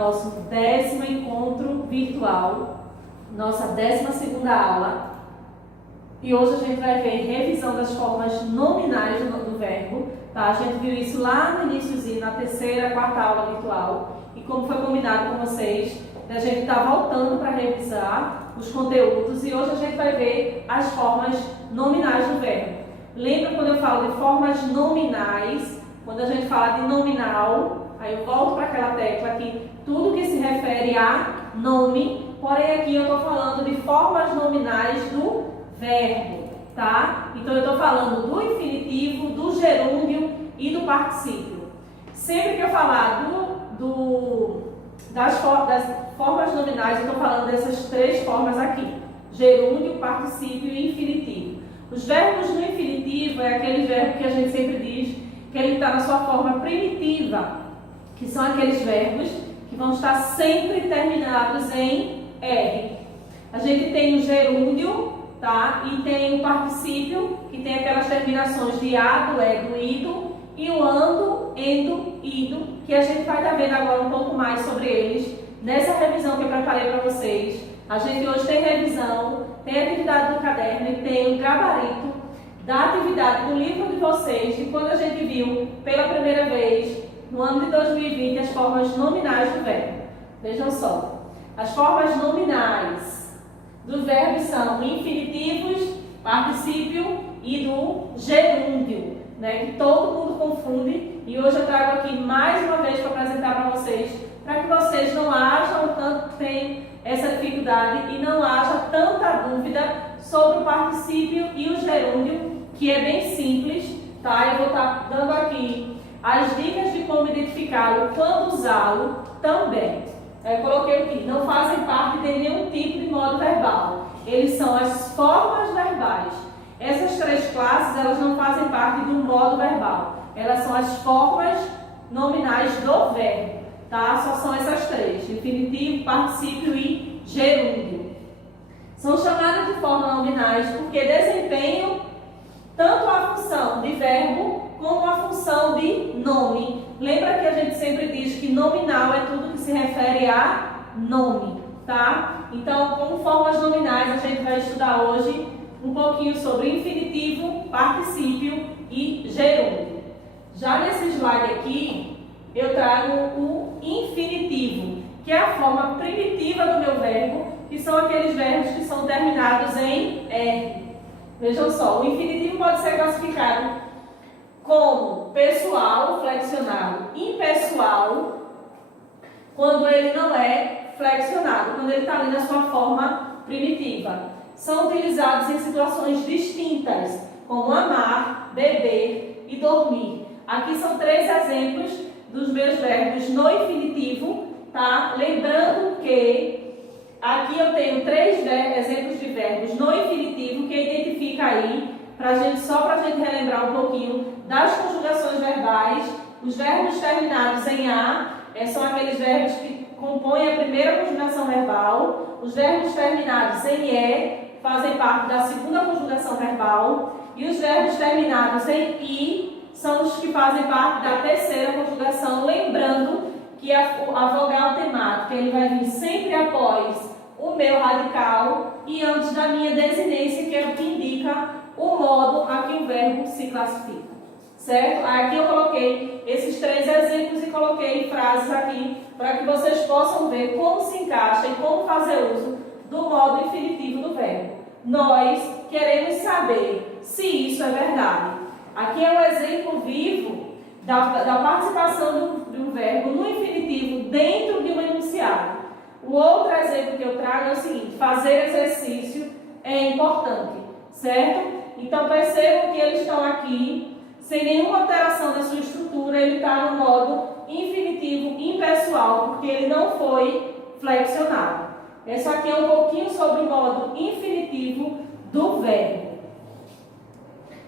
nosso 10º encontro virtual, nossa 12ª aula. E hoje a gente vai ver revisão das formas nominais do verbo, tá? A gente viu isso lá no iniciozinho, na 3ª, 4ª aula virtual. E como foi combinado com vocês, a gente está voltando para revisar os conteúdos e hoje a gente vai ver as formas nominais do verbo. Lembra quando eu falo de formas nominais, quando a gente fala de nominal, aí eu volto para aquela tecla que tudo que se refere a nome, porém aqui eu estou falando de formas nominais do verbo, tá? Então eu estou falando do infinitivo, do gerúndio e do particípio. Sempre que eu falar das formas nominais, eu estou falando dessas 3 formas aqui: gerúndio, particípio e infinitivo. Os verbos no infinitivo é aquele verbo que a gente sempre diz que ele está na sua forma primitiva, que são aqueles verbos que vão estar sempre terminados em R. A gente tem o gerúndio, tá? E tem o particípio, que tem aquelas terminações de a, do, do, ido, e o ando, endo, ido, que a gente vai estar vendo agora um pouco mais sobre eles nessa revisão que eu preparei para vocês. A gente hoje tem revisão, tem atividade do caderno e tem o gabarito da atividade do livro de vocês, de quando a gente viu pela primeira vez, no ano de 2020, as formas nominais do verbo. Vejam só, as formas nominais do verbo são infinitivos, particípio e do gerúndio, né, que todo mundo confunde, e hoje eu trago aqui mais uma vez para apresentar para vocês, para que vocês não acham tanto tem essa dificuldade e não haja tanta dúvida sobre o particípio e o gerúndio, que é bem simples, tá? Eu vou estar dando aqui as dicas de como identificá-lo, quando usá-lo também. Eu coloquei aqui, não fazem parte de nenhum tipo de modo verbal. Eles são as formas verbais. Essas 3 classes, elas não fazem parte do modo verbal. Elas são as formas nominais do verbo, tá? Só são essas 3, infinitivo, particípio e gerúndio. São chamadas de formas nominais porque desempenham tanto a função de verbo como a função de nome. Lembra que a gente sempre diz que nominal é tudo que se refere a nome, tá? Então, como formas nominais, a gente vai estudar hoje um pouquinho sobre infinitivo, particípio e gerúndio. Já nesse slide aqui, eu trago o infinitivo, que é a forma primitiva do meu verbo, que são aqueles verbos que são terminados em R. Vejam só, o infinitivo pode ser classificado como pessoal, flexionado, impessoal, quando ele não é flexionado, quando ele está ali na sua forma primitiva. São utilizados em situações distintas, como amar, beber e dormir. Aqui são 3 exemplos dos meus verbos no infinitivo, tá? Lembrando que aqui eu tenho 3 exemplos de verbos no infinitivo que identifica aí, só para a gente relembrar um pouquinho das conjugações verbais. Os verbos terminados em A são aqueles verbos que compõem a primeira conjugação verbal. Os verbos terminados em E fazem parte da segunda conjugação verbal. E os verbos terminados em I são os que fazem parte da terceira conjugação. Lembrando que a vogal temática ele vai vir sempre após o meu radical e antes da minha desinência, que é o que indica o modo a que o verbo se classifica, certo? Aqui eu coloquei esses 3 exemplos e coloquei frases aqui para que vocês possam ver como se encaixa e como fazer uso do modo infinitivo do verbo. Nós queremos saber se isso é verdade. Aqui é um exemplo vivo da participação do verbo no infinitivo dentro de um enunciado. O outro exemplo que eu trago é o seguinte: fazer exercício é importante, certo? Então percebam que eles estão aqui sem nenhuma alteração da sua estrutura, ele está no modo infinitivo impessoal, porque ele não foi flexionado. Isso aqui é um pouquinho sobre o modo infinitivo do verbo.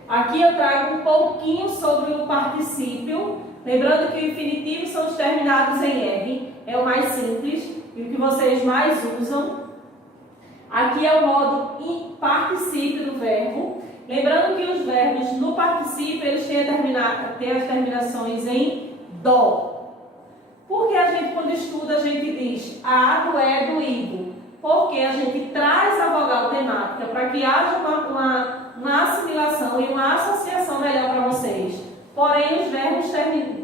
Aqui eu trago um pouquinho sobre o particípio, lembrando que o infinitivo são os terminados em R, é o mais simples e o que vocês mais usam. Aqui é o modo particípio do verbo. Lembrando que os verbos no particípio eles têm as terminações em dó. Por Por que a gente, quando estuda, a gente diz ado, edo, ido? Porque a gente traz a vogal temática para que haja uma assimilação e uma associação melhor para vocês. Porém, os verbos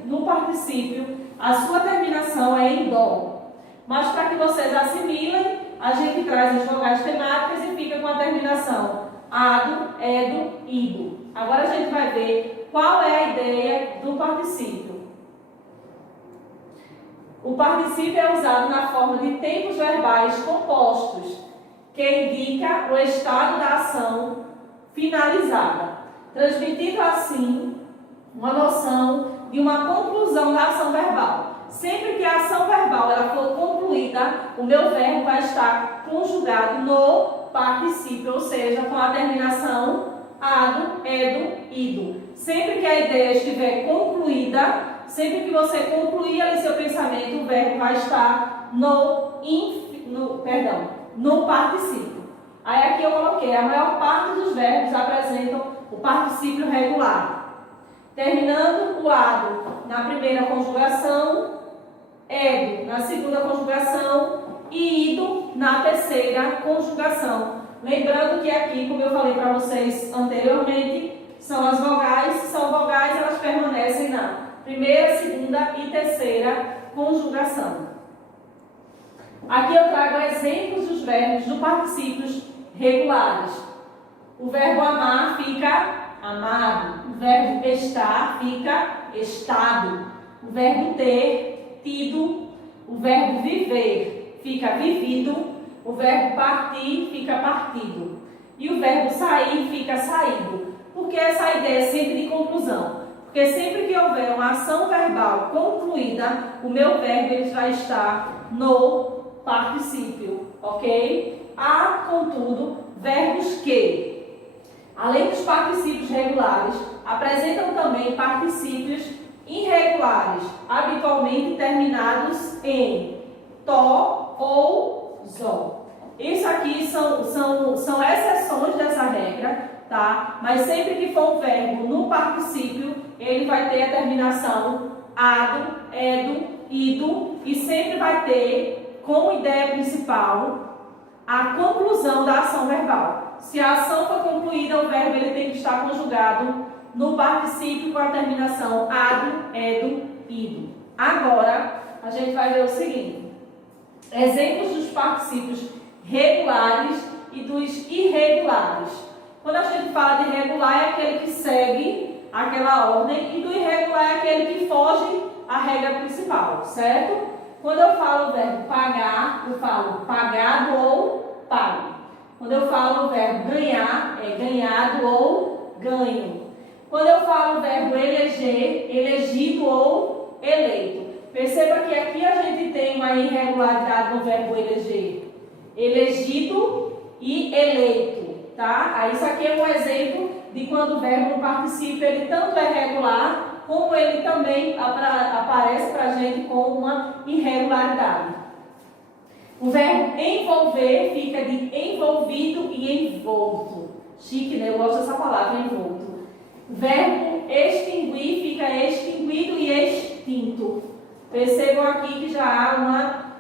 no particípio, a sua terminação é em dó. Mas para que vocês assimilem, a gente traz as vogais temáticas e fica com a terminação ado, edo, ido. Agora a gente vai ver qual é a ideia do particípio. O particípio é usado na forma de tempos verbais compostos, que indica o estado da ação finalizada, transmitindo assim uma noção de uma conclusão da ação verbal. Sempre que a ação verbal ela for concluída, o meu verbo vai estar conjugado no particípio, ou seja, com a terminação ado, edo, ido. Sempre que a ideia estiver concluída, sempre que você concluir ali seu pensamento, o verbo vai estar no particípio. Aí aqui eu coloquei, a maior parte dos verbos apresentam o particípio regular. Terminando o ado na primeira conjugação, edo na segunda conjugação e ido na terceira conjugação. Lembrando que aqui, como eu falei para vocês anteriormente, são as vogais, elas permanecem na primeira, segunda e terceira conjugação. Aqui eu trago exemplos dos verbos do particípios regulares. O verbo amar fica amado. O verbo estar fica estado. O verbo ter, tido. O verbo viver fica vivido. O verbo partir fica partido. E o verbo sair fica saído. Porque essa ideia é sempre de conclusão. Porque sempre que houver uma ação verbal concluída, o meu verbo ele vai estar no particípio, ok? Há, contudo, verbos que, além dos particípios regulares, apresentam também particípios irregulares, habitualmente terminados em to ou zo. Isso aqui são exceções dessa regra, tá? Mas sempre que for um verbo no particípio, ele vai ter a terminação ado, edo, ido e sempre vai ter como ideia principal a conclusão da ação verbal. Se a ação for concluída, o verbo ele tem que estar conjugado no particípio com a terminação ado, edo, ido. Agora, a gente vai ver o seguinte. Exemplos dos particípios regulares e dos irregulares. Quando a gente fala de regular, é aquele que segue aquela ordem, e do irregular é aquele que foge à regra principal, certo? Quando eu falo o verbo pagar, eu falo pagado ou pago. Quando eu falo o verbo ganhar, é ganhado ou ganho. Quando eu falo o verbo eleger, elegido ou eleito. Perceba que aqui a gente tem uma irregularidade no verbo eleger. Elegido e eleito, tá? Aí isso aqui é um exemplo de quando o verbo no particípio ele tanto é regular, como ele também aparece para a gente com uma irregularidade. O verbo envolver fica de envolvido e envolto. Chique, né? Eu gosto dessa palavra, envolto. O verbo extinguir fica extinguido e extinto. Percebam aqui que já há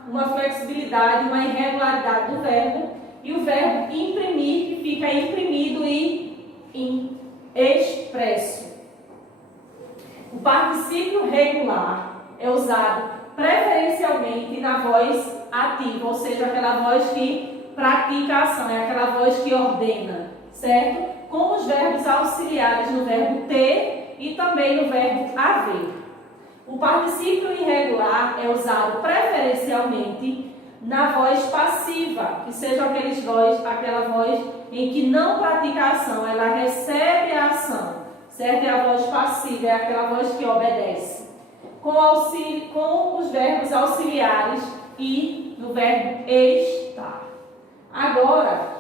uma flexibilidade, uma irregularidade do verbo. E o verbo imprimir, que fica imprimido e expresso. O particípio regular é usado preferencialmente na voz ativa, ou seja, aquela voz que pratica a ação, é aquela voz que ordena, certo? Com os verbos auxiliares no verbo ter e também no verbo haver. O particípio irregular é usado preferencialmente na voz passiva, que seja aquela voz em que não pratica a ação, ela recebe a ação, certo? É a voz passiva, é aquela voz que obedece. Com os verbos auxiliares e no verbo estar. Agora,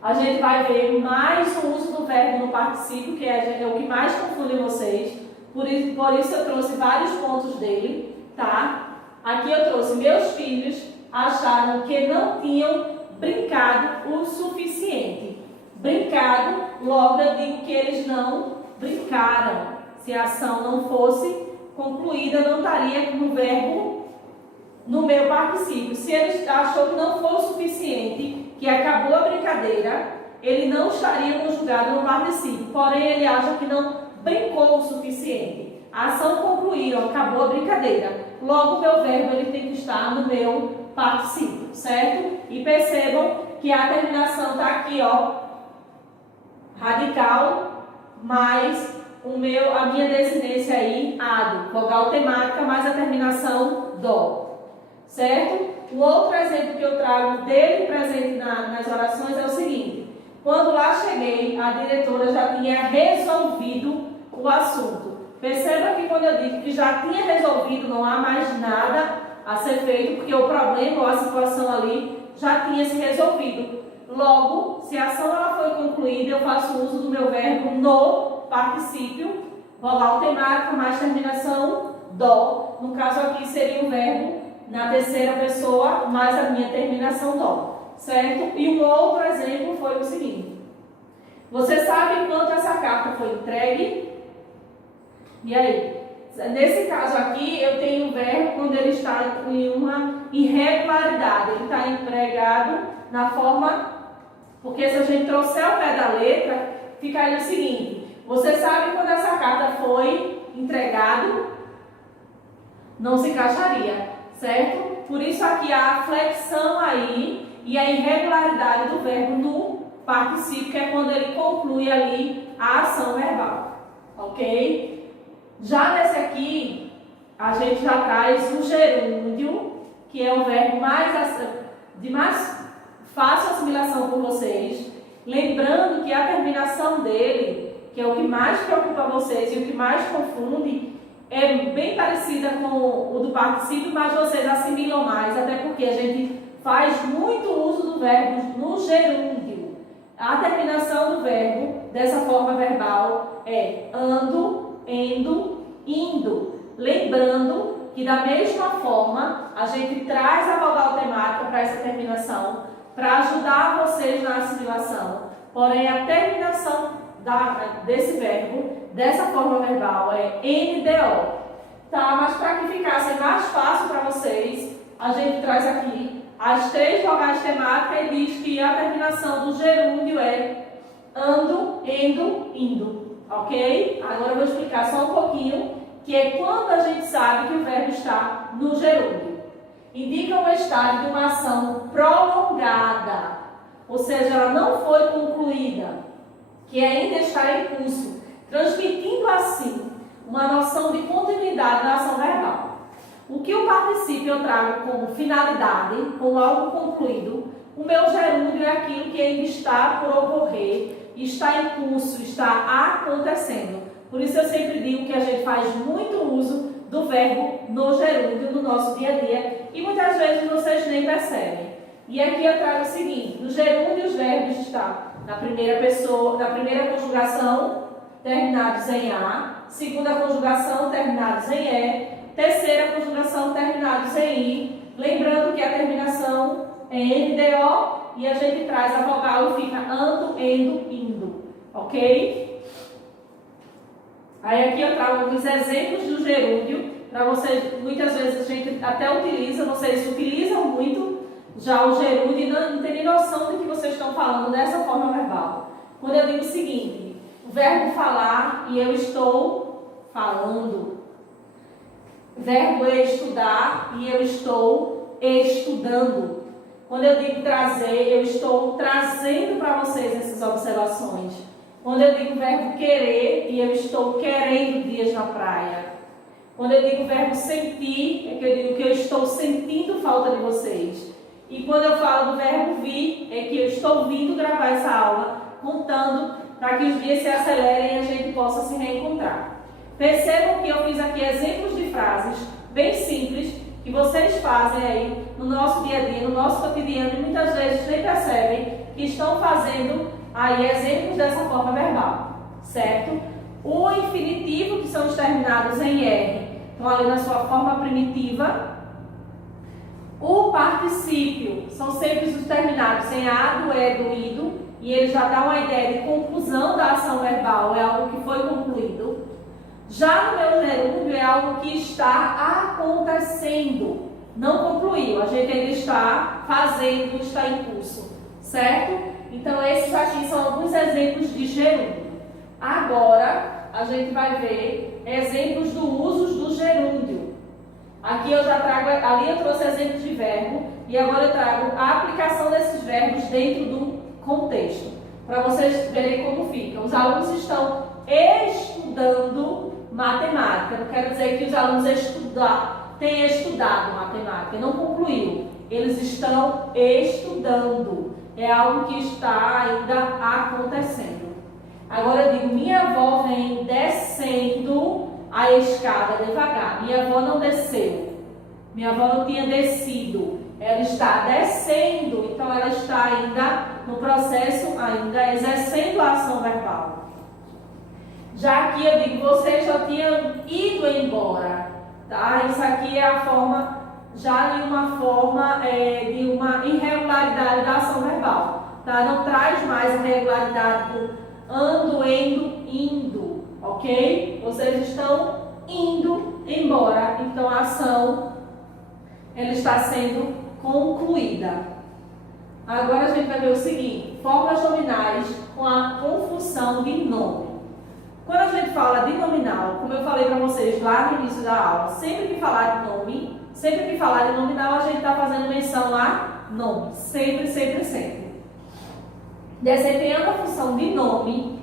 a gente vai ver mais o uso do verbo no particípio, que é o que mais confunde vocês. Por isso eu trouxe vários pontos dele, tá? Aqui eu trouxe, meus filhos acharam que não tinham brincado o suficiente. Brincado, logo eu digo que eles não brincaram. Se a ação não fosse concluída não estaria no verbo no meu particípio. Se ele achou que não foi o suficiente, que acabou a brincadeira, ele não estaria conjugado no particípio. Porém, ele acha que não brincou o suficiente. A ação concluiu, acabou a brincadeira. Logo, o meu verbo ele tem que estar no meu particípio, certo? E percebam que a terminação está aqui, ó, radical, mais a minha desinência aí, ado, vogal temática, mais a terminação dó, certo? O outro exemplo que eu trago dele presente nas orações é o seguinte: quando lá cheguei, a diretora já tinha resolvido o assunto. Perceba que quando eu digo que já tinha resolvido, não há mais nada a ser feito, porque o problema ou a situação ali já tinha se resolvido. Logo, se a ação ela foi concluída, eu faço uso do meu verbo no particípio, vogal temática mais terminação dó. No caso aqui seria o verbo na terceira pessoa mais a minha terminação dó, certo? E um outro exemplo foi o seguinte: você sabe quanto essa carta foi entregue? E aí? Nesse caso aqui, eu tenho o verbo quando ele está em uma irregularidade. Ele está empregado na forma... Porque se a gente trouxer o pé da letra, ficaria o seguinte: você sabe quando essa carta foi entregada? Não se encaixaria, certo? Por isso aqui há a flexão aí e a irregularidade do verbo no particípio, que é quando ele conclui ali a ação verbal, ok? Já nesse aqui, a gente já traz o gerúndio, que é o verbo de mais fácil assimilação por vocês. Lembrando que a terminação dele, que é o que mais preocupa vocês e o que mais confunde, é bem parecida com o do particípio, mas vocês assimilam mais, até porque a gente faz muito uso do verbo no gerúndio. A terminação do verbo, dessa forma verbal, é ando, endo, indo. Lembrando que da mesma forma a gente traz a vogal temática para essa terminação para ajudar vocês na assimilação. Porém, a terminação desse verbo, dessa forma verbal, é NDO. Tá? Mas para que ficasse mais fácil para vocês, a gente traz aqui as três vogais temáticas e diz que a terminação do gerúndio é ando, endo, indo. Ok? Agora eu vou explicar só um pouquinho, que é quando a gente sabe que o verbo está no gerúndio. Indica o estágio de uma ação prolongada, ou seja, ela não foi concluída, que ainda está em curso, transmitindo assim uma noção de continuidade na ação verbal. O que o particípio eu trago como finalidade, como algo concluído, o meu gerúndio é aquilo que ainda está por ocorrer, está em curso, está acontecendo. Por isso eu sempre digo que a gente faz muito uso do verbo no gerúndio no nosso dia a dia e muitas vezes vocês nem percebem. E aqui eu trago o seguinte: no gerúndio os verbos estão na primeira pessoa, na primeira conjugação terminados em A, segunda conjugação terminados em E, terceira conjugação terminados em I, lembrando que a terminação é NDO e a gente traz a vogal e fica ando, endo, indo, ok? Aí aqui eu trago alguns exemplos do gerúndio, para vocês, muitas vezes a gente até utiliza, vocês utilizam muito já o gerúndio e não tem nem noção de que vocês estão falando dessa forma verbal. Quando eu digo o seguinte: o verbo falar e eu estou falando. Verbo estudar e eu estou estudando. Quando eu digo trazer, eu estou trazendo para vocês essas observações. Quando eu digo verbo querer e eu estou querendo dias na praia. Quando eu digo verbo sentir, é que eu digo que eu estou sentindo falta de vocês. E quando eu falo do verbo vir, é que eu estou vindo gravar essa aula, contando para que os dias se acelerem e a gente possa se reencontrar. Percebam que eu fiz aqui exemplos de frases bem simples que vocês fazem aí no nosso dia a dia, no nosso cotidiano, e muitas vezes nem percebem que estão fazendo aí exemplos dessa forma verbal, certo? O infinitivo, que são os terminados em R, estão ali na sua forma primitiva. O particípio são sempre os terminados em A, do E, do IDO, e ele já dá uma ideia de conclusão da ação verbal, é algo que foi concluído. Já no meu gerúndio é algo que está acontecendo, não concluiu, a gente ainda está fazendo, está em curso, certo? Então esses aqui são alguns exemplos de gerúndio. Agora a gente vai ver exemplos do uso do gerúndio. Aqui eu já trago, ali eu trouxe exemplos de verbo e agora eu trago a aplicação desses verbos dentro do contexto, para vocês verem como fica. Os alunos estão estudando matemática, não quero dizer que os alunos tenham estudado matemática, não concluiu. Eles estão estudando, é algo que está ainda acontecendo. Agora eu digo, minha avó vem descendo a escada devagar. Minha avó não desceu. Minha avó não tinha descido. Ela está descendo, então ela está ainda no processo, ainda exercendo a ação verbal. Já aqui eu digo, vocês já tinham ido embora, tá? Isso aqui é a forma, já de uma forma de uma irregularidade da ação verbal, tá? Não traz mais a regularidade do ando, indo, ok? Vocês estão indo embora, então a ação ela está sendo concluída. Agora a gente vai ver o seguinte, formas nominais com a confunção de nome. Quando a gente fala de nominal, como eu falei para vocês lá no início da aula, sempre que falar de nome, sempre que falar de nominal, a gente está fazendo menção a nome, sempre, sempre, sempre. Desempenhando a função de nome,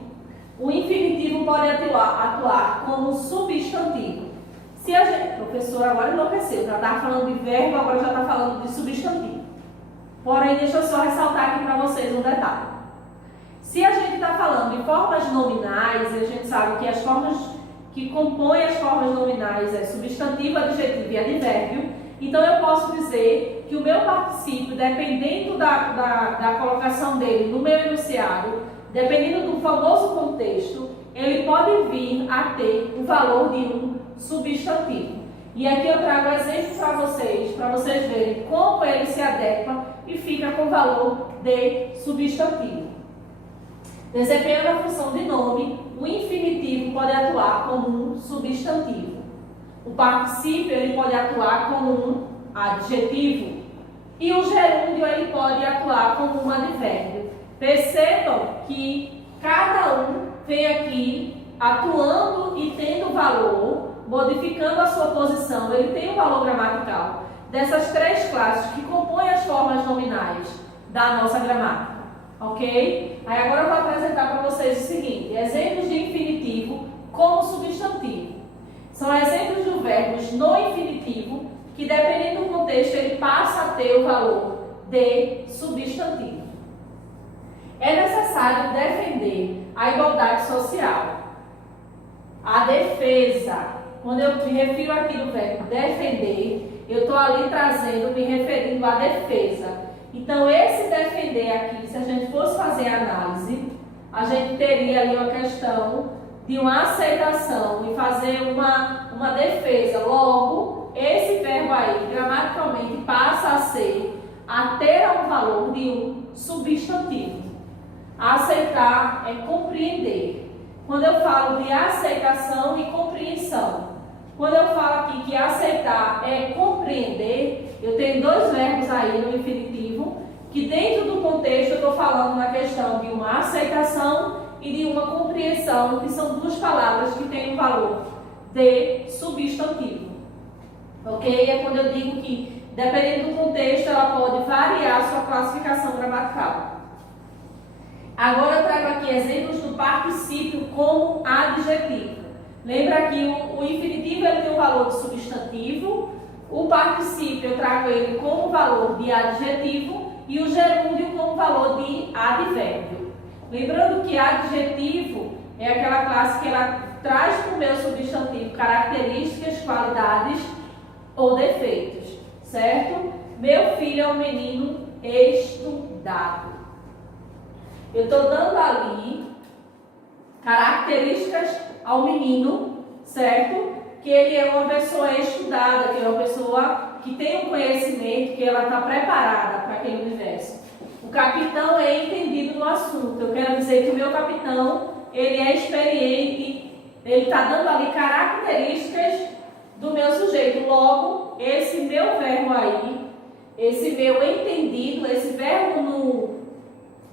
o infinitivo pode atuar como substantivo. Se a gente, professor, agora enlouqueceu, já estava falando de verbo, agora já está falando de substantivo. Porém, deixa eu só ressaltar aqui para vocês um detalhe. Se a gente está falando de formas nominais, e a gente sabe que as formas que compõem as formas nominais é substantivo, adjetivo e advérbio, então eu posso dizer que o meu particípio, dependendo da colocação dele no meu enunciado, dependendo do famoso contexto, ele pode vir a ter o valor de um substantivo. E aqui eu trago exemplos para vocês verem como ele se adequa e fica com o valor de substantivo. Desempenhando a função de nome, o infinitivo pode atuar como um substantivo. O particípio ele pode atuar como um adjetivo. E o gerúndio ele pode atuar como um advérbio. Percebam que cada um vem aqui atuando e tendo valor, modificando a sua posição, ele tem um valor gramatical dessas três classes que compõem as formas nominais da nossa gramática. Ok? Aí agora eu vou apresentar para vocês o seguinte, exemplos de infinitivo como substantivo. São exemplos de verbos no infinitivo que, dependendo do contexto, ele passa a ter o valor de substantivo. É necessário defender a igualdade social. A defesa. Quando eu me refiro aqui no verbo defender, eu estou ali trazendo, me referindo à defesa. Então, esse defender aqui, se a gente fosse fazer análise, a gente teria ali uma questão de uma aceitação e fazer uma defesa. Logo, esse verbo aí, gramaticalmente, passa a ter um valor de um substantivo. Aceitar é compreender. Quando eu falo de aceitação e compreensão, quando eu falo aqui que aceitar é compreender, eu tenho dois verbos aí no infinitivo, que dentro do contexto eu estou falando na questão de uma aceitação e de uma compreensão, que são duas palavras que têm um valor de substantivo. Ok? É quando eu digo que, dependendo do contexto, ela pode variar a sua classificação gramatical. Agora eu trago aqui exemplos do particípio como adjetivo. Lembra que o infinitivo ele tem o valor de substantivo, o particípio eu trago ele como valor de adjetivo e o gerúndio como valor de advérbio. Lembrando que adjetivo é aquela classe que ela traz para o meu substantivo características, qualidades ou defeitos, certo? Meu filho é um menino estudado. Eu estou dando ali características ao menino, certo? Que ele é uma pessoa estudada, que é uma pessoa que tem um conhecimento, que ela está preparada para aquele universo. O capitão é entendido no assunto. Eu quero dizer que o meu capitão, ele é experiente Ele está dando ali características do meu sujeito. Logo, esse meu verbo aí, esse meu entendido, esse verbo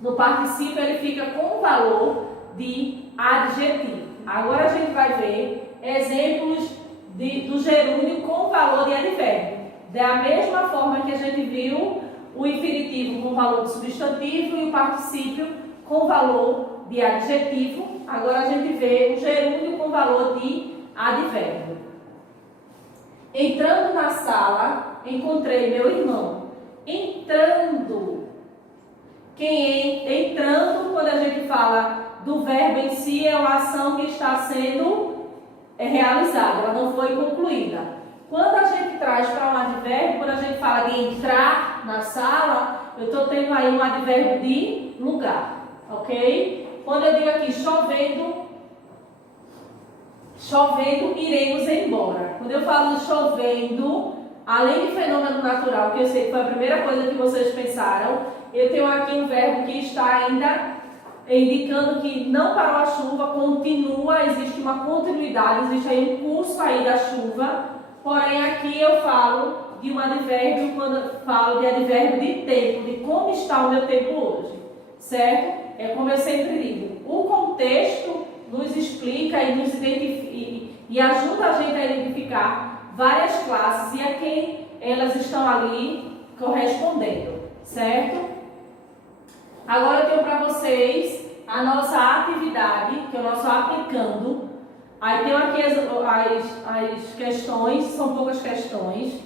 no particípio, ele fica com o valor de adjetivo. Agora a gente vai ver exemplos do gerúndio com o valor de advérbio. Da mesma forma que a gente viu o infinitivo com o valor de substantivo e o particípio com o valor de adjetivo, agora a gente vê o gerúndio com o valor de advérbio. Entrando na sala, encontrei meu irmão. Entrando. Entrando, quando a gente fala do verbo em si, é uma ação que está sendo realizada, ela não foi concluída. Quando a gente traz para um advérbio, quando a gente fala de entrar na sala, eu estou tendo aí um advérbio de lugar, ok? Quando eu digo aqui chovendo, iremos embora. Quando eu falo chovendo, além de fenômeno natural, que eu sei que foi a primeira coisa que vocês pensaram, eu tenho aqui um verbo que está ainda indicando que não parou a chuva, continua, existe uma continuidade, existe aí um curso aí da chuva, porém aqui eu falo de um advérbio, quando eu falo de advérbio de tempo, de como está o meu tempo hoje, certo? É como eu sempre digo, o contexto nos explica e nos identifica e ajuda a gente a identificar várias classes e a quem elas estão ali correspondendo, certo? Agora eu tenho para vocês a nossa atividade, que é o nosso aplicando. Aí tenho aqui as questões, são poucas questões.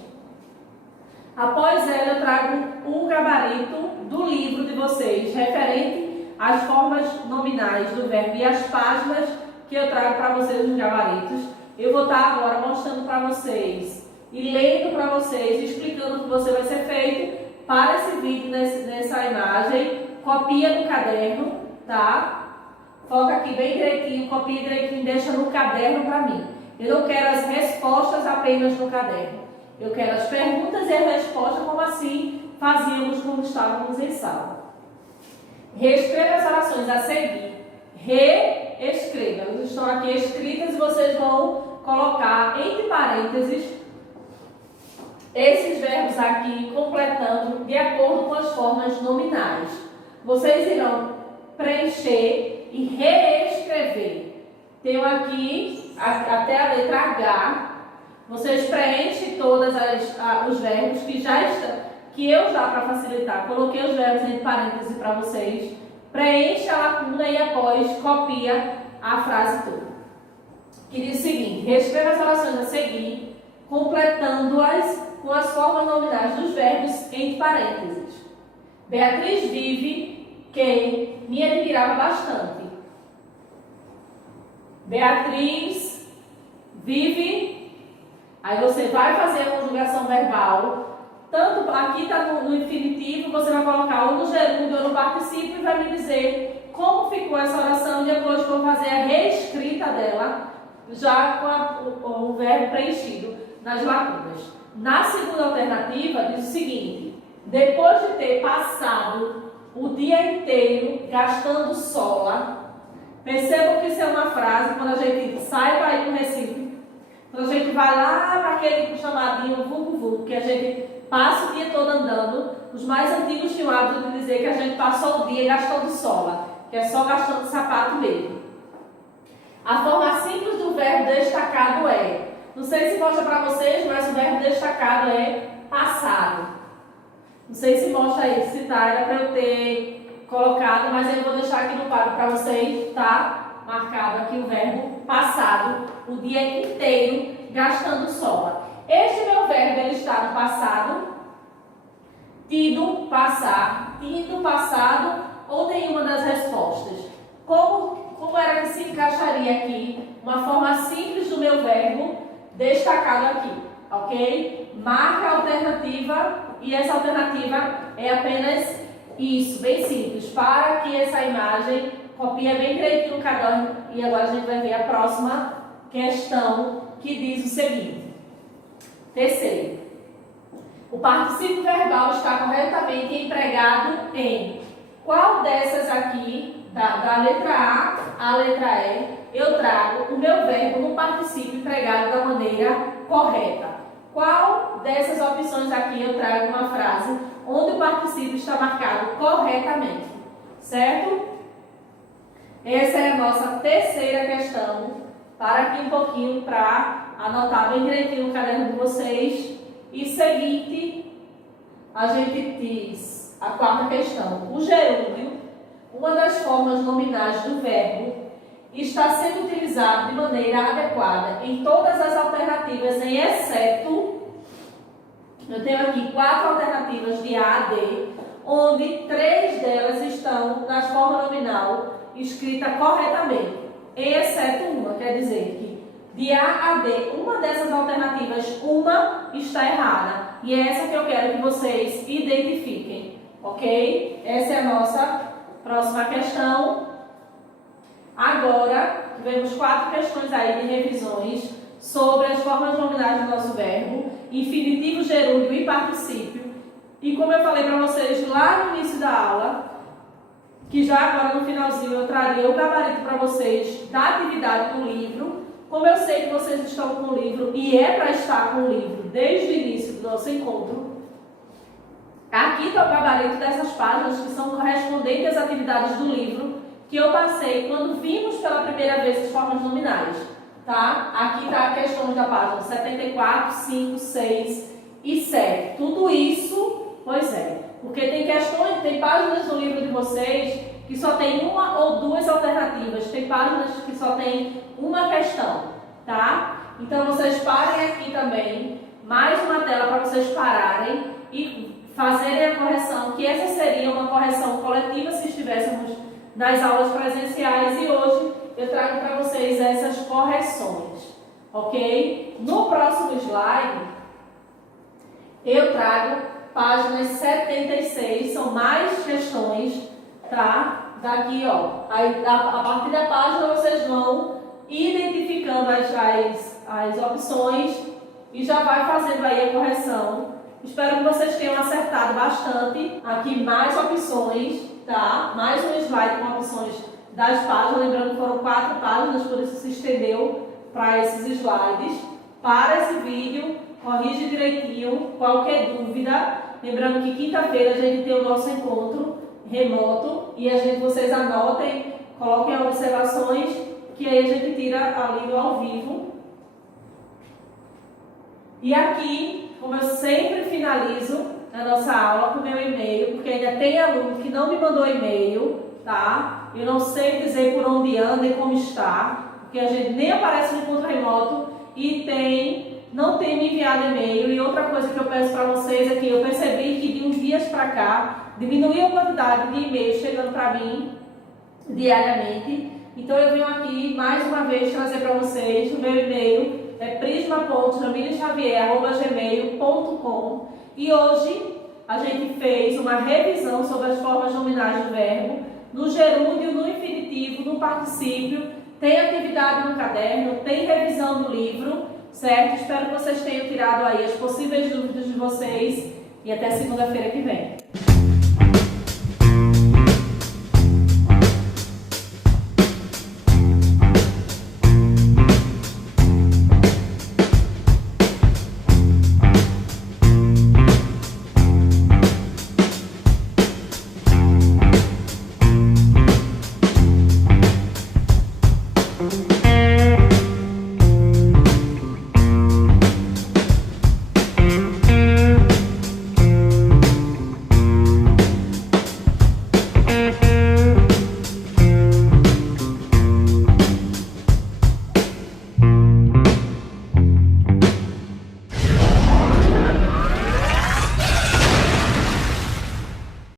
Após ela eu trago um gabarito do livro de vocês, referente às formas nominais do verbo e as páginas que eu trago para vocês nos gabaritos. Eu vou estar agora mostrando para vocês e lendo para vocês, explicando o que você vai ser feito para esse vídeo, nessa imagem. Copia no caderno, tá? Foca aqui bem direitinho, copia direitinho, deixa no caderno para mim. Eu não quero as respostas apenas no caderno. Eu quero as perguntas e as respostas, como assim fazíamos quando estávamos em sala. Reescreva as orações a seguir. Reescreva. Elas estão aqui escritas e vocês vão colocar entre parênteses esses verbos aqui, completando de acordo com as formas nominais. Vocês irão preencher e reescrever. Tenho aqui até a letra H. Vocês preenchem todos os verbos que já estão, que eu já, para facilitar, coloquei os verbos entre parênteses para vocês. Preenche a lacuna e após copia a frase toda. Que diz o seguinte: reescreva as orações a seguir, completando-as com as formas nominais dos verbos entre parênteses. Beatriz vive quem me admirava bastante. Beatriz vive. Aí você vai fazer a conjugação verbal. Tanto aqui está no infinitivo, você vai colocar ou no gerúndio ou no particípio e vai me dizer como ficou essa oração e depois vou fazer a reescrita dela, já com o verbo preenchido nas lacunas. Na segunda alternativa, diz o seguinte: depois de ter passado o dia inteiro gastando sola, percebam que isso é uma frase, quando a gente sai para ir para o Recife, quando a gente vai lá para aquele chamadinho vulgo-vulgo, que a gente passa o dia todo andando, os mais antigos tinham o hábito de dizer que a gente passou o dia gastando sola, que é só gastando sapato mesmo. A forma simples do verbo destacado é, não sei se mostra para vocês, mas o verbo destacado é passado. Não sei se mostra aí, se tá, era para eu ter colocado, mas eu vou deixar aqui no quadro para vocês, tá? Marcado aqui o verbo passado, o dia inteiro gastando sola. Este meu verbo, ele está no passado, tido, passar, tido, passado ou nenhuma das respostas. Como era que se encaixaria aqui uma forma simples do meu verbo destacado aqui, ok? Marca a alternativa e essa alternativa é apenas isso, bem simples, para que essa imagem copie bem direitinho no caderno. E agora a gente vai ver a próxima questão, que diz o seguinte. Terceiro, o particípio verbal está corretamente empregado em qual dessas aqui, da letra A a letra E, eu trago o meu verbo no particípio empregado da maneira correta. Qual dessas opções aqui eu trago uma frase onde o particípio está marcado corretamente? Certo? Essa é a nossa terceira questão. Para aqui um pouquinho para anotar bem direitinho no caderno de vocês. E seguinte, a gente diz a quarta questão. O gerúndio, uma das formas nominais do verbo, está sendo utilizado de maneira adequada em todas as alternativas, em exceto, eu tenho aqui 4 alternativas de A a D, onde 3 delas estão na forma nominal escrita corretamente, em exceto uma, quer dizer que de A a D, uma dessas alternativas, uma está errada, e é essa que eu quero que vocês identifiquem, ok? Essa é a nossa próxima questão. Agora, tivemos 4 questões aí de revisões sobre as formas nominais do nosso verbo, infinitivo, gerúndio e particípio. E como eu falei para vocês lá no início da aula, que já agora no finalzinho eu traria o gabarito para vocês da atividade do livro. Como eu sei que vocês estão com o livro e é para estar com o livro desde o início do nosso encontro, aqui está o gabarito dessas páginas que são correspondentes às atividades do livro que eu passei quando vimos pela primeira vez as formas nominais, tá? Aqui está a questão da página 74, 5, 6 e 7. Tudo isso, pois é, porque tem páginas no livro de vocês que só tem uma ou duas alternativas, tem páginas que só tem uma questão, tá? Então vocês parem aqui também, mais uma tela para vocês pararem e fazerem a correção, que essa seria uma correção coletiva se estivéssemos nas aulas presenciais, e hoje eu trago para vocês essas correções, ok? No próximo slide, eu trago páginas 76, são mais questões, tá? Daqui, ó, a partir da página vocês vão identificando as opções e já vai fazendo aí a correção. Espero que vocês tenham acertado bastante. Aqui mais opções, tá? Mais um slide com opções das páginas. Lembrando que foram 4 páginas, por isso se estendeu para esses slides. Para esse vídeo, corrige direitinho. Qualquer dúvida, lembrando que quinta-feira a gente tem o nosso encontro remoto e vocês anotem, coloquem observações, que aí a gente tira ali do ao vivo. E aqui, como eu sempre finalizo a nossa aula com o meu e-mail, porque ainda tem aluno que não me mandou e-mail, tá? Eu não sei dizer por onde anda e como está, porque a gente nem aparece no encontro remoto e não tem me enviado e-mail. E outra coisa que eu peço para vocês é que eu percebi que de uns dias para cá diminuiu a quantidade de e-mails chegando para mim diariamente. Então eu venho aqui mais uma vez trazer para vocês o meu e-mail. É prisma.jamilexavier@gmail.com. E hoje a gente fez uma revisão sobre as formas nominais do verbo, no gerúndio, no infinitivo, no particípio. Tem atividade no caderno, tem revisão do livro, certo? Espero que vocês tenham tirado aí as possíveis dúvidas de vocês e até segunda-feira que vem.